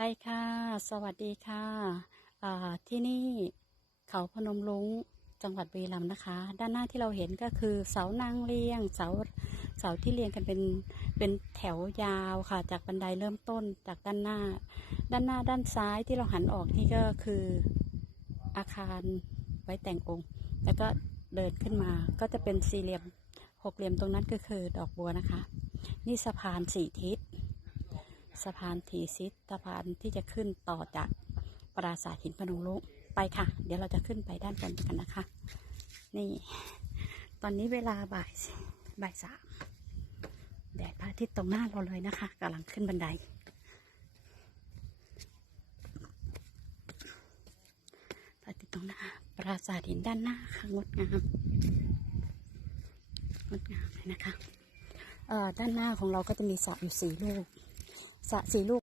ไปค่ะ สวัสดีค่ะที่นี่เขาพนมลุงจังหวัดบุรีรัมย์นะคะ ด้านหน้าที่เราเห็นก็คือเสานางเรียง เสาเสาที่เรียงกันเป็นเป็นแถวยาวค่ะ จากบันไดเริ่มต้นจากด้านหน้า ด้านหน้าด้านซ้ายที่เราหันออกนี่ก็คืออาคารไว้แต่งองค์ แล้วก็เดินขึ้นมาก็จะเป็นสี่เหลี่ยมหกเหลี่ยมตรงนั้นก็คือดอกบัวนะคะ นี่สะพานสี่ทิศ สะพานทีซิสสะพานที่จะขึ้นต่อจากปราสาทหินพนมรุ้งไปค่ะ เดี๋ยวเราจะขึ้นไปด้านบนกันนะคะ นี่ ตอนนี้เวลาบ่ายบ่ายสามแดดพระอาทิตย์ตรงหน้าเราเลยนะคะกำลังขึ้นบันได พระอาทิตย์ตรงหน้า ปราสาทหินด้านหน้าค่ะงดงามงดงามเลยนะคะเอ่อด้านหน้าของเราก็จะมีสระอยู่สี่ลูก สระสี่ลูก